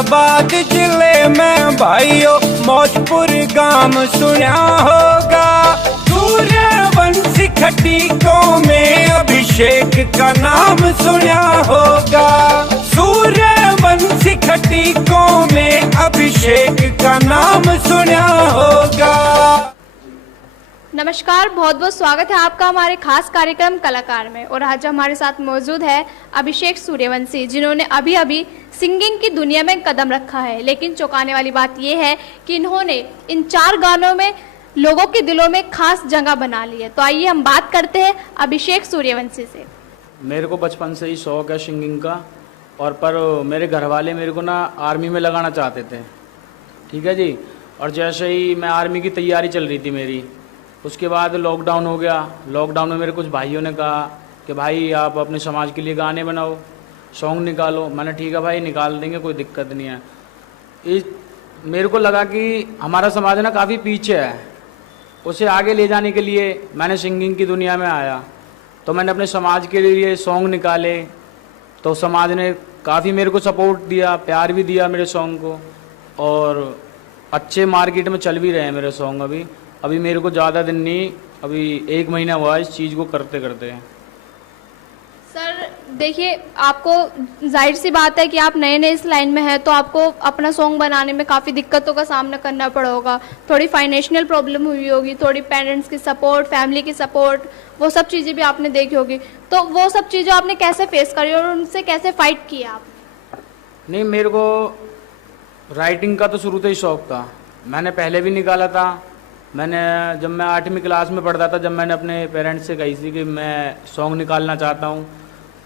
फरीदाबाद जिले में भाइयों मौजपुर गांव सुना होगा। सूर्यवंशी खटीकों में अभिषेक का नाम सुना होगा। सूर्यवंशी खटीकों में अभिषेक का नाम सुना होगा। नमस्कार, बहुत बहुत स्वागत है आपका हमारे खास कार्यक्रम कलाकार में। और आज हमारे साथ मौजूद है अभिषेक सूर्यवंशी, जिन्होंने अभी अभी सिंगिंग की दुनिया में कदम रखा है। लेकिन चौंकाने वाली बात यह है कि इन्होंने इन 4 गानों में लोगों के दिलों में खास जगह बना ली है। तो आइए हम बात करते हैं अभिषेक सूर्यवंशी से। मेरे को बचपन से ही शौक है सिंगिंग का, और पर मेरे घर वाले मेरे को ना आर्मी में लगाना चाहते थे, ठीक है जी। और जैसे ही मैं आर्मी की तैयारी चल रही थी मेरी, उसके बाद लॉकडाउन हो गया। लॉकडाउन में मेरे कुछ भाइयों ने कहा कि भाई आप अपने समाज के लिए गाने बनाओ, सॉन्ग निकालो। मैंने ठीक है भाई निकाल देंगे, कोई दिक्कत नहीं है। मेरे को लगा कि हमारा समाज ना काफ़ी पीछे है, उसे आगे ले जाने के लिए मैंने सिंगिंग की दुनिया में आया। तो मैंने अपने समाज के लिए सॉन्ग निकाले, तो समाज ने काफ़ी मेरे को सपोर्ट दिया, प्यार भी दिया मेरे सॉन्ग को, और अच्छे मार्केट में चल भी रहे हैं मेरे सॉन्ग। अभी मेरे को ज़्यादा दिन नहीं, अभी 1 महीना हुआ इस चीज़ को करते करते। सर देखिए, आपको जाहिर सी बात है कि आप नए नए इस लाइन में हैं, तो आपको अपना सॉन्ग बनाने में काफ़ी दिक्कतों का सामना करना पड़ा होगा। थोड़ी फाइनेंशियल प्रॉब्लम हुई होगी, थोड़ी पेरेंट्स की सपोर्ट, फैमिली की सपोर्ट, वो सब चीज़ें भी आपने देखी होगी। तो वो सब चीज़ें आपने कैसे फेस करी और उनसे कैसे फाइट किया आप? नहीं, मेरे को राइटिंग का तो शुरू से ही शौक था। मैंने पहले भी निकाला था। जब मैं 8वीं क्लास में पढ़ता था, जब मैंने अपने पेरेंट्स से कही थी कि मैं सॉन्ग निकालना चाहता हूँ,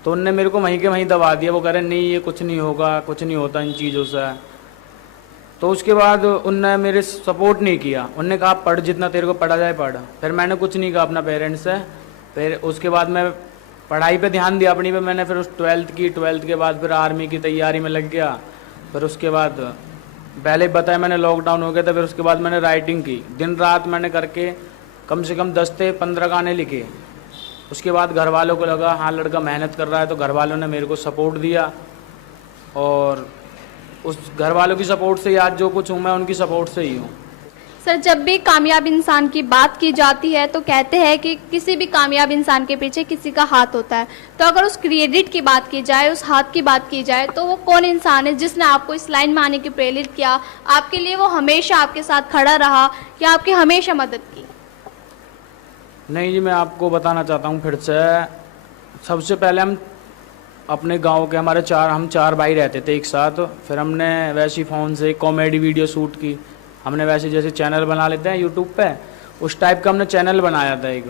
तो उनने मेरे को वहीं के वहीं दबा दिया। वो कह रहे नहीं, ये कुछ नहीं होगा, कुछ नहीं होता इन चीज़ों से। तो उसके बाद उनने मेरे सपोर्ट नहीं किया। उनने कहा पढ़, जितना तेरे को पढ़ा जाए पढ़। फिर मैंने कुछ नहीं कहा अपना पेरेंट्स से। फिर उसके बाद मैं पढ़ाई पे ध्यान दिया अपनी पे। मैंने फिर उस 12th के बाद फिर आर्मी की तैयारी में लग गया। फिर उसके बाद पहले बताया मैंने लॉकडाउन हो गया था। फिर उसके बाद मैंने राइटिंग की, दिन रात मैंने करके कम से कम 10 से 15 गाने लिखे। उसके बाद घर वालों को लगा हाँ लड़का मेहनत कर रहा है, तो घर वालों ने मेरे को सपोर्ट दिया। और उस घर वालों की सपोर्ट से ही आज जो कुछ हूँ मैं उनकी सपोर्ट से ही हूँ। सर, जब भी कामयाब इंसान की बात की जाती है तो कहते हैं कि किसी भी कामयाब इंसान के पीछे किसी का हाथ होता है। तो अगर उस क्रेडिट की बात की जाए, उस हाथ की बात की जाए, तो वो कौन इंसान है जिसने आपको इस लाइन में आने की प्रेरित किया? आपके लिए वो हमेशा आपके साथ खड़ा रहा या आपकी हमेशा मदद की? नहीं जी, मैं आपको बताना चाहता हूँ फिर से। सबसे पहले हम अपने गांव के हम 4 भाई रहते थे एक साथ। फिर हमने वैसी फ़ोन से कॉमेडी वीडियो शूट की। हमने वैसे जैसे चैनल बना लेते हैं यूट्यूब पे, उस टाइप का हमने चैनल बनाया था एक।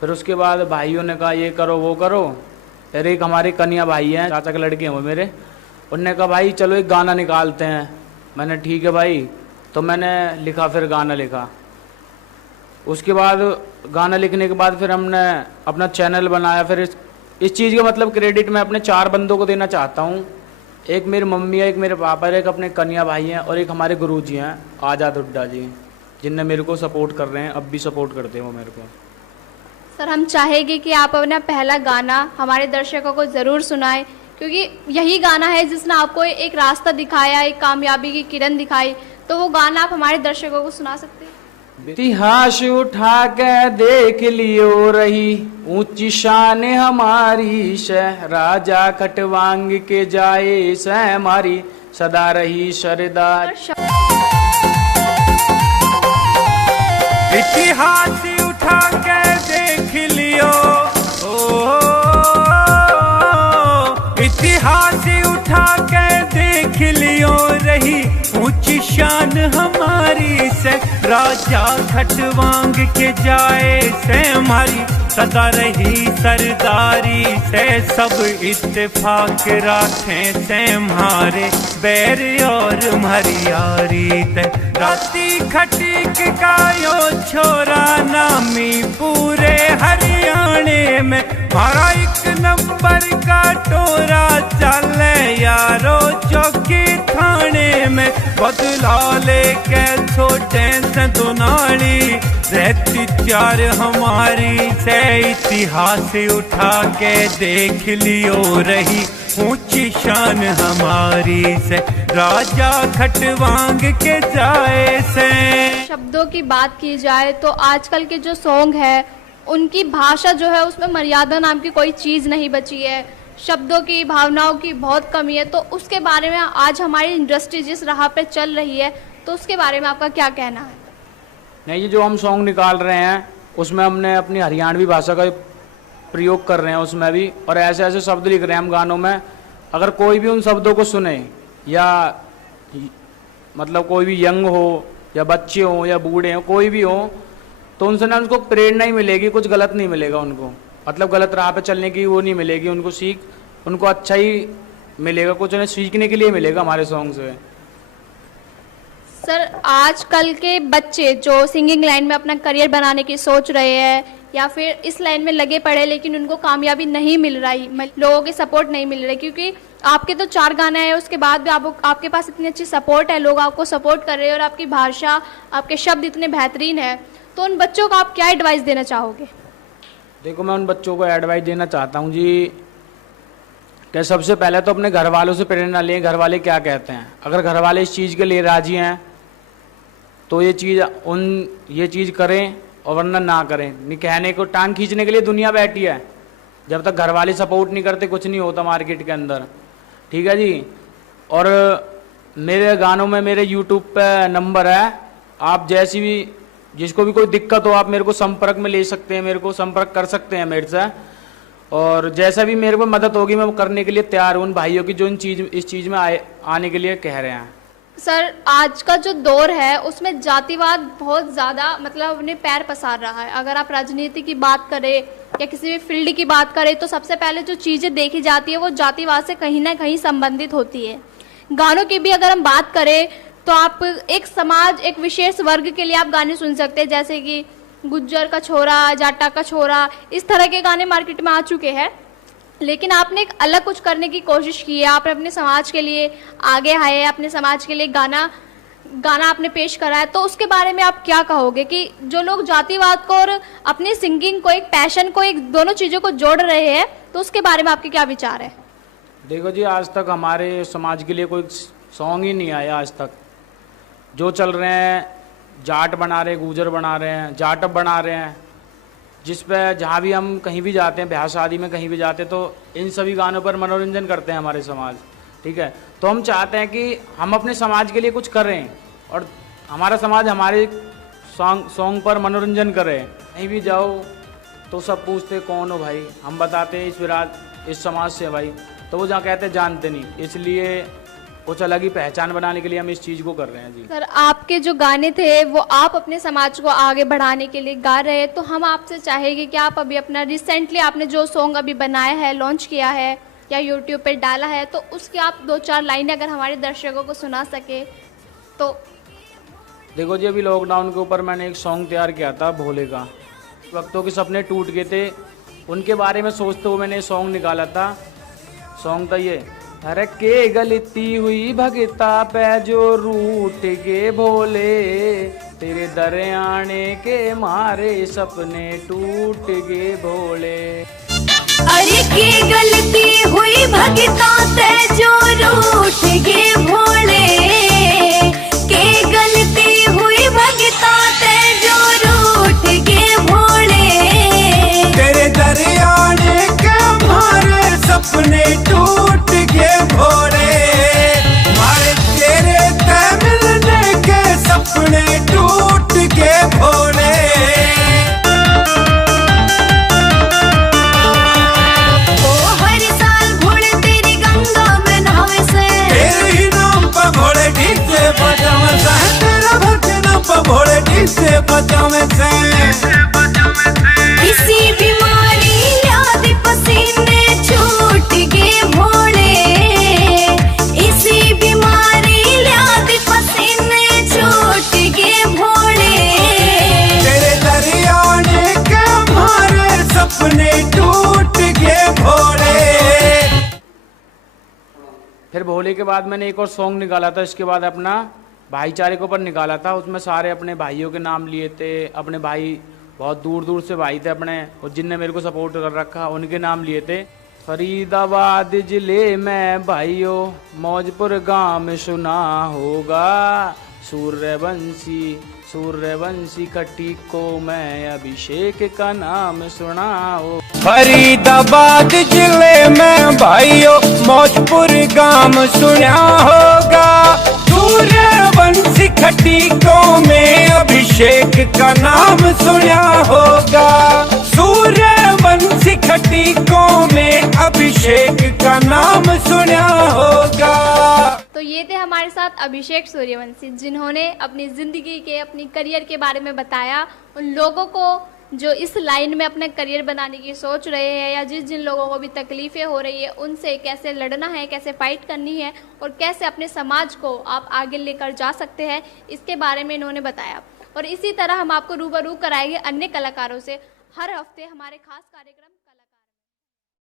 फिर उसके बाद भाइयों ने कहा ये करो वो करो। फिर एक हमारे कन्या भाई हैं, चाचा के लड़के हैं वो मेरे, उनने कहा भाई चलो एक गाना निकालते हैं। मैंने ठीक है भाई। तो मैंने लिखा, फिर गाना लिखा। उसके बाद गाना लिखने के बाद फिर हमने अपना चैनल बनाया। फिर इस चीज़ का मतलब क्रेडिट मैं अपने 4 बंदों को देना चाहता हूँ। एक मेरी मम्मी है, एक मेरे पापा है, एक अपने कन्या भाई हैं, और एक हमारे गुरुजी हैं आज़ाद हुड्डा जी, जिनने मेरे को सपोर्ट कर रहे हैं, अब भी सपोर्ट करते हैं वो मेरे को। सर, हम चाहेंगे कि आप अपना पहला गाना हमारे दर्शकों को ज़रूर सुनाएं, क्योंकि यही गाना है जिसने आपको एक रास्ता दिखाया, एक कामयाबी की किरण दिखाई। तो वो गाना आप हमारे दर्शकों को सुना सकते हैं? इतिहास उठा के देख लियो रही ऊंची शान हमारी शह, राजा खटवांग के जाए से हमारी सदा रही सरदार। इतिहास उठा के देख लियो, इतिहास उठा के देख लियो रही ऊंची शान हमारी से, राजा खटवांग के जाए से हमारी सदा रही सरदारी से। सब इत्तेफाक राखें से हमारे बैर और हरियारी ते, राती खटीक का यो छोरा नामी पूरे हरियाणे में, मारा 1 नंबर टब्बर का टोरा चले यारो चौकी थाने में, बदला लेके छोटे से दुनाली रहती प्यार हमारी से, इतिहास उठा के देख लियो रही ऊंची शान हमारी से, राजा खटवांग के जाए से। शब्दों की बात की जाए तो आजकल के जो सॉन्ग है उनकी भाषा जो है उसमें मर्यादा नाम की कोई चीज़ नहीं बची है, शब्दों की भावनाओं की बहुत कमी है। तो उसके बारे में आज हमारी इंडस्ट्री जिस राह पे चल रही है तो उसके बारे में आपका क्या कहना है? नहीं, ये जो हम सॉन्ग निकाल रहे हैं उसमें हमने अपनी हरियाणवी भाषा का प्रयोग कर रहे हैं उसमें भी, और ऐसे ऐसे शब्द लिख रहे हैं हम गानों में। अगर कोई भी उन शब्दों को सुने, या मतलब कोई भी यंग हो या बच्चे हो या बूढ़े हो, कोई भी हो, तो उनसे ना उनको प्रेरणा ही मिलेगी, कुछ गलत नहीं मिलेगा उनको, मतलब गलत राह पे चलने की वो नहीं मिलेगी उनको सीख, उनको अच्छा ही मिलेगा, कुछ उन्हें सीखने के लिए मिलेगा हमारे सॉन्ग से। सर, आजकल के बच्चे जो सिंगिंग लाइन में अपना करियर बनाने की सोच रहे हैं या फिर इस लाइन में लगे पड़े लेकिन उनको कामयाबी नहीं मिल रही, लोगों की सपोर्ट नहीं मिल रही, क्योंकि आपके तो 4 गाने हैं उसके बाद भी आपके पास इतनी अच्छी सपोर्ट है, लोग आपको सपोर्ट कर रहे हैं और आपकी भाषा, आपके शब्द इतने बेहतरीन है, तो उन बच्चों को आप क्या एडवाइस देना चाहोगे? देखो, मैं उन बच्चों को एडवाइस देना चाहता हूँ जी कि सबसे पहले तो अपने घर वालों से प्रेरणा लें, घर वाले क्या कहते हैं। अगर घर वाले इस चीज़ के लिए राजी हैं तो ये चीज़ करें, और वरना ना करें। नहीं, कहने को टांग खींचने के लिए दुनिया बैठी है, जब तक घर वाले सपोर्ट नहीं करते कुछ नहीं होता मार्केट के अंदर, ठीक है जी। और मेरे गानों में मेरे यूट्यूब पे नंबर है, आप जैसी भी जिसको भी कोई दिक्कत हो आप मेरे को संपर्क में ले सकते हैं, मेरे को संपर्क कर सकते हैं मेरे से, और जैसा भी मेरे को मदद होगी मैं वो करने के लिए तैयार हूँ उन भाइयों की जो इस चीज़ में आने के लिए कह रहे हैं। सर, आज का जो दौर है उसमें जातिवाद बहुत ज़्यादा मतलब अपने पैर पसार रहा है। अगर आप राजनीति की बात करें या किसी भी फील्ड की बात करें तो सबसे पहले जो चीज़ें देखी जाती है वो जातिवाद से कहीं ना कहीं संबंधित होती है। गानों की भी अगर हम बात करें तो आप एक समाज, एक विशेष वर्ग के लिए आप गाने सुन सकते हैं, जैसे कि गुज्जर का छोरा, जाटा का छोरा, इस तरह के गाने मार्केट में आ चुके हैं। लेकिन आपने एक अलग कुछ करने की कोशिश की है, आपने अपने समाज के लिए आगे आए, अपने समाज के लिए गाना आपने पेश करा है, तो उसके बारे में आप क्या कहोगे कि जो लोग जातिवाद को और अपनी सिंगिंग को, एक पैशन को, एक दोनों चीज़ों को जोड़ रहे हैं, तो उसके बारे में आपके क्या विचार है? देखो जी, आज तक हमारे समाज के लिए कोई सॉन्ग ही नहीं आया आज तक। जो चल रहे हैं जाट बना रहे हैं, गुजर बना रहे हैं, जाटअप बना रहे हैं, जिस पे जहाँ भी हम कहीं भी जाते हैं, ब्याह शादी में कहीं भी जाते हैं, तो इन सभी गानों पर मनोरंजन करते हैं हमारे समाज, ठीक है। तो हम चाहते हैं कि हम अपने समाज के लिए कुछ करें और हमारा समाज हमारे सॉन्ग पर मनोरंजन करे। कहीं भी जाओ तो सब पूछते कौन हो भाई, हम बताते हैं इस समाज से भाई, तो वो जहाँ कहते जानते नहीं, इसलिए कुछ अलग ही पहचान बनाने के लिए हम इस चीज़ को कर रहे हैं जी। सर, आपके जो गाने थे वो आप अपने समाज को आगे बढ़ाने के लिए गा रहे हैं, तो हम आपसे चाहेंगे कि आप अभी अपना रिसेंटली आपने जो सॉन्ग अभी बनाया है, लॉन्च किया है या यूट्यूब पे डाला है, तो उसकी आप 2-4 लाइनें अगर हमारे दर्शकों को सुना सके तो। देखो जी, अभी लॉकडाउन के ऊपर मैंने एक सॉन्ग तैयार किया था भोले का, वक्तों के सपने टूट गए थे, उनके बारे में सोचते हुए मैंने सॉन्ग निकाला था। सॉन्ग था ये, अरे के गलती हुई भगता पे जो रूठ के भोले, तेरे दर आने के मारे सपने टूट गए भोले। अरे के गलती हुई भगता पे जो रूठ के भोले, के गलती हुई भगता पे जो रूठ के भोले, तेरे दर आने के मारे सपने टूट के भोले, मारे तेरे ते मिलने के सपने टूट के भोले। ओ हर साल घोड़े तेरी गंगा में नहावे से, तेरे ही फिर भोले के बाद मैंने एक और सॉन्ग निकाला था, इसके बाद अपना भाईचारे के ऊपर निकाला था। उसमें सारे अपने भाइयों के नाम लिए थे, अपने भाई बहुत दूर दूर से भाई थे अपने, और जिनने मेरे को सपोर्ट कर रखा उनके नाम लिए थे। फरीदाबाद जिले में भाइयों मौजपुर गांव में सुना होगा, सूर्यवंशी खट्टी को मैं अभिषेक का नाम सुना हो। फरीदाबाद जिले में भाइयों मौजपुर गांव सुना होगा, सूर्यवंशी खट्टी को मैं अभिषेक का नाम सुना होगा, सूर्यवंशी खट्टी को मैं अभिषेक का नाम सुना होगा। तो ये थे हमारे साथ अभिषेक सूर्यवंशी, जिन्होंने अपनी ज़िंदगी के, अपनी करियर के बारे में बताया। उन लोगों को जो इस लाइन में अपना करियर बनाने की सोच रहे हैं, या जिन लोगों को भी तकलीफ़ें हो रही है, उनसे कैसे लड़ना है, कैसे फाइट करनी है, और कैसे अपने समाज को आप आगे लेकर जा सकते हैं, इसके बारे में इन्होंने बताया। और इसी तरह हम आपको रूबरू कराएंगे अन्य कलाकारों से हर हफ्ते हमारे खास कार्यक्रम